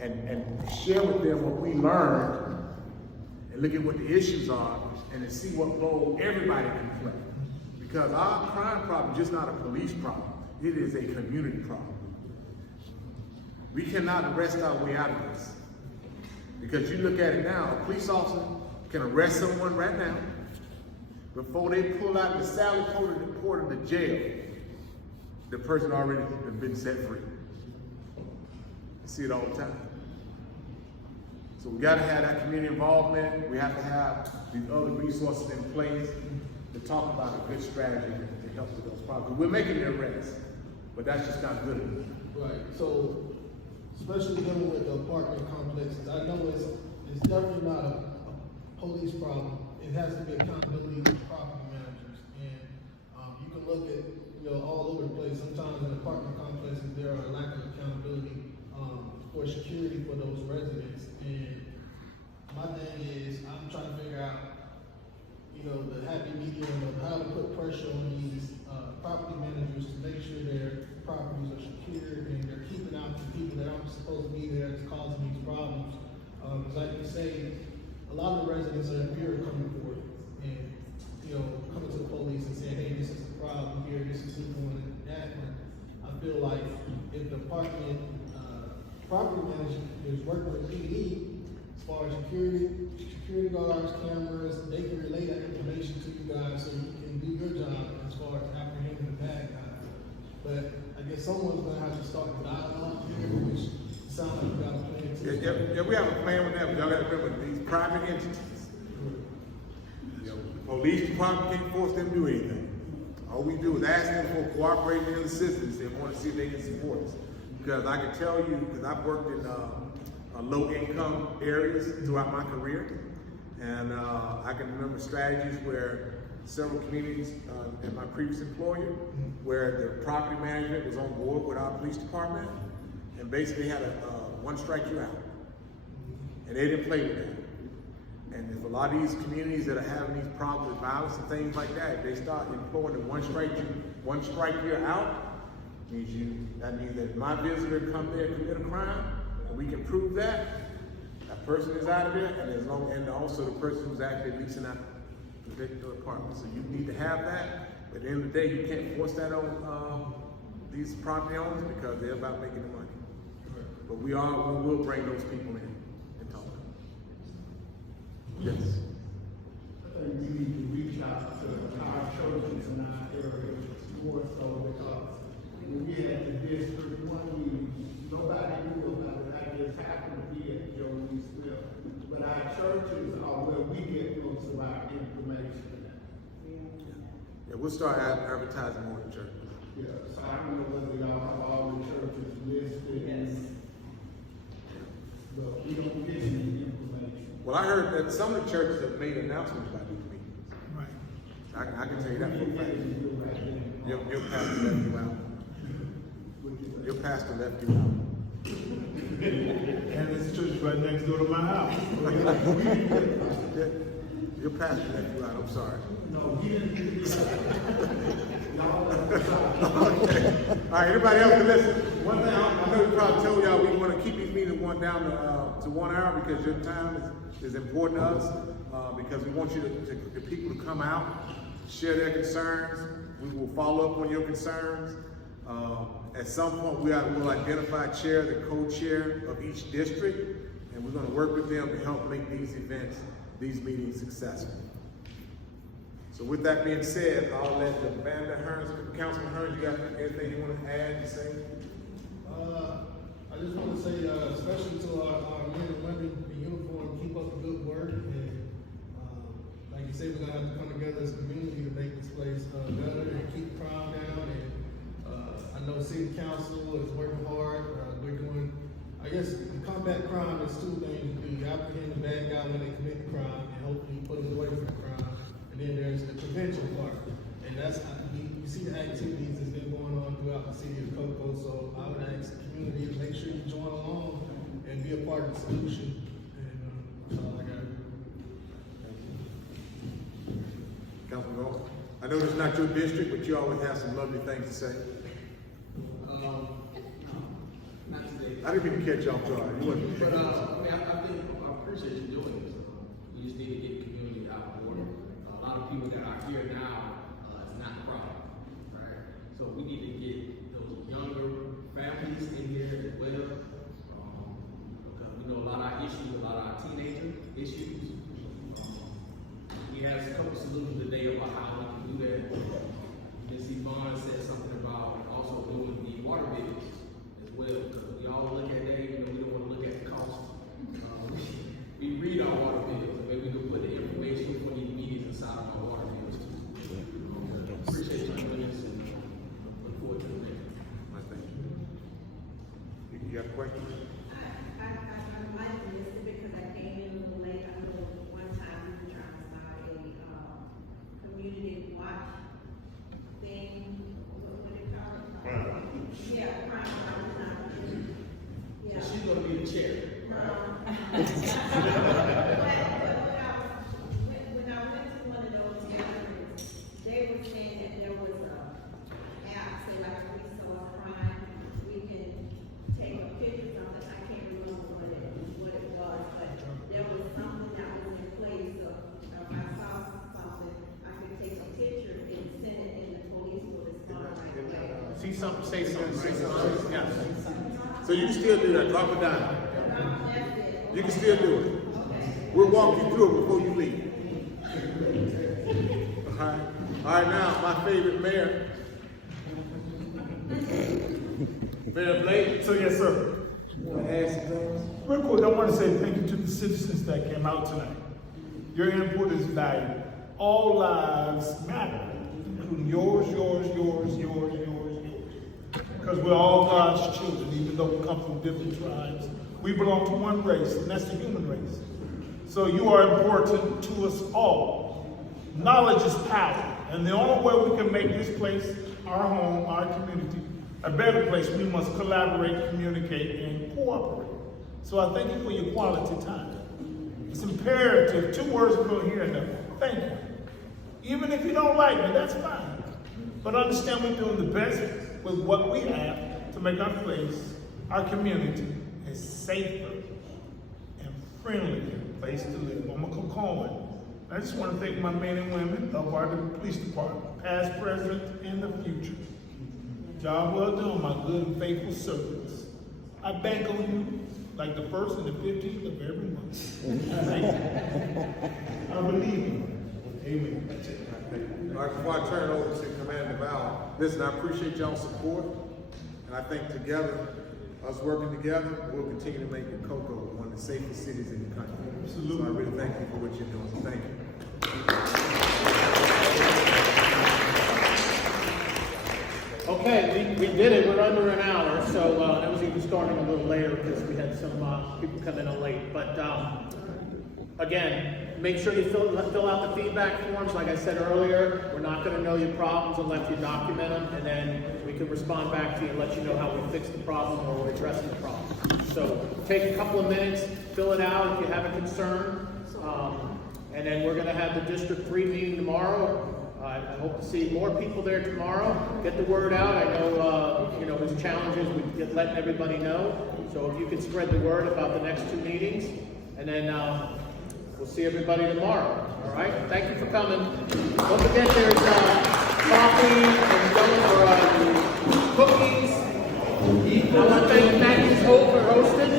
and share with them what we learned and look at what the issues are and to see what role everybody can play. Because our crime problem is just not a police problem. It is a community problem. We cannot arrest our way out of this. Because you look at it now, a police officer can arrest someone right now. Before they pull out the Sally Porter of the jail, the person already has been set free. You see it all the time. So we gotta have that community involvement. We have to have these other resources in place to talk about a good strategy to help with those problems. We're making the arrests, but that's just not good enough. Right, so especially dealing with the apartment complexes, I know it's definitely not a police problem. It has to be accountability with property managers. And you can look at, all over the place. Sometimes in apartment complexes, there are a lack of accountability for security for those residents. And my thing is, I'm trying to figure out, the happy medium of how to put pressure on these property managers to make sure their properties are secure and they're keeping out the people that aren't supposed to be there that's causing these problems. Because like you say, a lot of the residents are in fear of coming forward and, coming to the police and saying, hey, this is the problem here, this is who's doing that. And I feel like if the apartment property manager is working with PD, as far as security guards, cameras, they can relay that information to you guys so you can do your job as far as apprehending the bad guys. But I guess someone's gonna have to start the dialogue here, which sounds like we got a plan to. Yeah, we have a plan with that, but y'all gotta remember these private entities. The police department can't force them to do anything. All we do is ask them for cooperation and assistance and want to see if they can support us. Because I can tell you, because I've worked in low-income areas throughout my career, and I can remember strategies where several communities at my previous employer, where the property management was on board with our police department, and basically had a one strike you out, and they didn't play with that. And if a lot of these communities that are having these problems with violence and things like that, if they start employing the one strike you're out, that means that if my visitor come there and commit a crime, and we can prove that, that person is out of there, and also the person who's actually leasing out the particular apartment. So you need to have that, but at the end of the day, you can't force that on these property owners because they're about making the money. But we will bring those people in and talk. Yes. I think we need to reach out to our churches in our area more so because when we had the District 1 meeting, nobody knew about it. I just happened to be at Jolie's Will. But our churches are where we get most of our information. Yeah, we'll start advertising more in churches. Yeah, so I don't know whether y'all have all the churches listed. Yes. But we don't get any information. Well, I heard that some of the churches have made announcements about these meetings. Right. I can tell you that for a fact. Right. Your pastor left you out. Your pastor left you out. And this church is right next door to my house. Your pastor left you out, I'm sorry. No, he didn't. Okay. All right, everybody else, listen. One thing, I know we probably told y'all we want to keep these meetings down to 1 hour because your time is important to us. Because we want you the people to come out, share their concerns. We will follow up on your concerns. At some point, we'll identify a chair, the co-chair of each district, and we're going to work with them to help make these events, these meetings successful. So with that being said, I'll let Amanda Hearns, Councilman Hearns, you got anything you want to add to say? I just want to say, especially to our men and women in uniform, keep up the good work. And like you said, we're going to have to come together as a community to make this place better and keep crime down. And I know City Council is working hard. We're doing, I guess, to combat crime is two things. We apprehend the bad guy when they commit the crime and hopefully put them away from the crime. And then there's the prevention part. And that's, you see the activities that's been going on throughout the city of Cocoa. So I would ask the community to make sure you join along and be a part of the solution. And that's all I got. Councilman Gold? I know it's not your district, but you always have some lovely things to say. Not today. I didn't mean to catch you off guard. You wasn't- But, I think, I appreciate you doing this. We just need to get the community out more. A lot of people that are here now, it's not the problem, right? So we need to get those younger families in here as well. Because we know a lot of our issues, a lot of our teenager issues. We have a couple solutions today about how we can do that. Ms. Yvonne said something about also doing the water bills as well, because we all look at that, you know, we don't want to look at the cost. We read our water bills, and maybe we can put the information for these meetings inside of our water bills too. Appreciate you doing this, and look forward to the next. I thank you. You got a question? I might have missed it because I came in a little late. I know one time we were trying to start a, community watch thing, what it called? Yeah, crime, yeah. So she's gonna be the chair. When I went to one of those gatherings, they were saying that there was a app, say like we saw a crime, we can take a picture of it. I can't remember what it was, but there was something that was in place of, if I saw something, I could take a picture and send it and the police would respond right away. See something, say something, right? Yes. So you can still do that, drop it down. You can still do it. We'll walk you through it before you leave. All right, now, my favorite mayor. Mayor Blake. So, yes, sir. Real quick, I want to say thank you to the citizens that came out tonight. Your input is valuable. All lives matter, including yours. Because we're all God's children, even though we come from different tribes. We belong to one race, and that's the human race. So you are important to us all. Knowledge is power, and the only way we can make this place, our home, our community, a better place, we must collaborate, communicate, and cooperate. So I thank you for your quality time. It's imperative. 2 words go here and there. Thank you. Even if you don't like me, that's fine. But understand we're doing the best with what we have to make our place, our community, a safer and friendlier place to live. I'm a Cocoan. I just want to thank my men and women of our police department, past, present, and the future. Job well done, my good and faithful servants. I bank on you like the 1st and the 15th of every month. Thank you. I believe you. Amen. That's it. All right, before I turn it over to Commander Val, listen, I appreciate y'all's support, and I think together, us working together, we'll continue to make Cocoa one of the safest cities in the country. Absolutely. So I really thank you for what you're doing. So thank you. Okay, we did it. We're under an hour, so I was even starting a little later because we had some people come in late. But again, make sure you fill out the feedback forms. Like I said earlier, we're not going to know your problems unless you document them, and then we can respond back to you and let you know how we fixed the problem or we're addressing the problem. So take a couple of minutes, fill it out if you have a concern, and then we're going to have the District 3 meeting tomorrow. I hope to see more people there tomorrow. Get the word out. I know, there's challenges with letting everybody know. So if you can spread the word about the next 2 meetings, and then we'll see everybody tomorrow. All right? Thank you for coming. Don't forget there's coffee and cookies. I want to thank Maggie's Hope for hosting.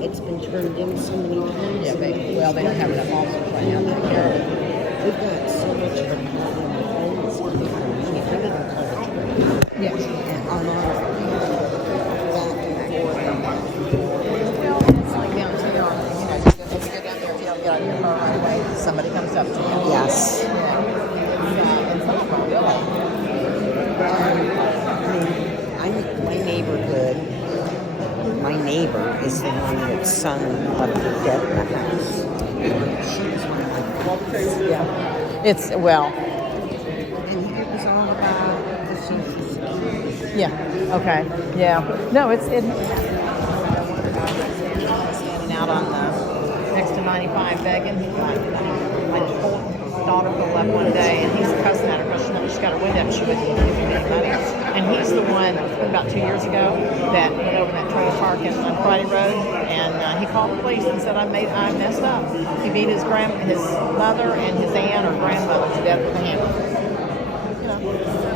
It's been turned in so many times. Yeah, well, they don't have enough officers right now to take care of it. We've got so much of it. Yes. And our well, it's like down here, just if you go down there, if you don't get out of your car right away, somebody comes up to you. Yes. Yeah. It's like, my neighbor is the one that's son left for dead in the house. Yeah. It's, well. And it was all about the Social Security. Yeah, okay. Yeah. No, it's standing out on the next to 95 begging. My daughter left one day and he's cussing at her because she's not She's got her window up. She wouldn't give him any money. And he's the one, about 2 years ago, that went over that trailer park on Friday Road, and he called the police and said, I messed up. He beat his mother and his aunt or grandmother to death with a hammer. You know,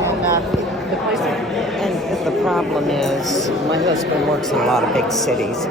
and the police. And the problem is, my husband works in a lot of big cities.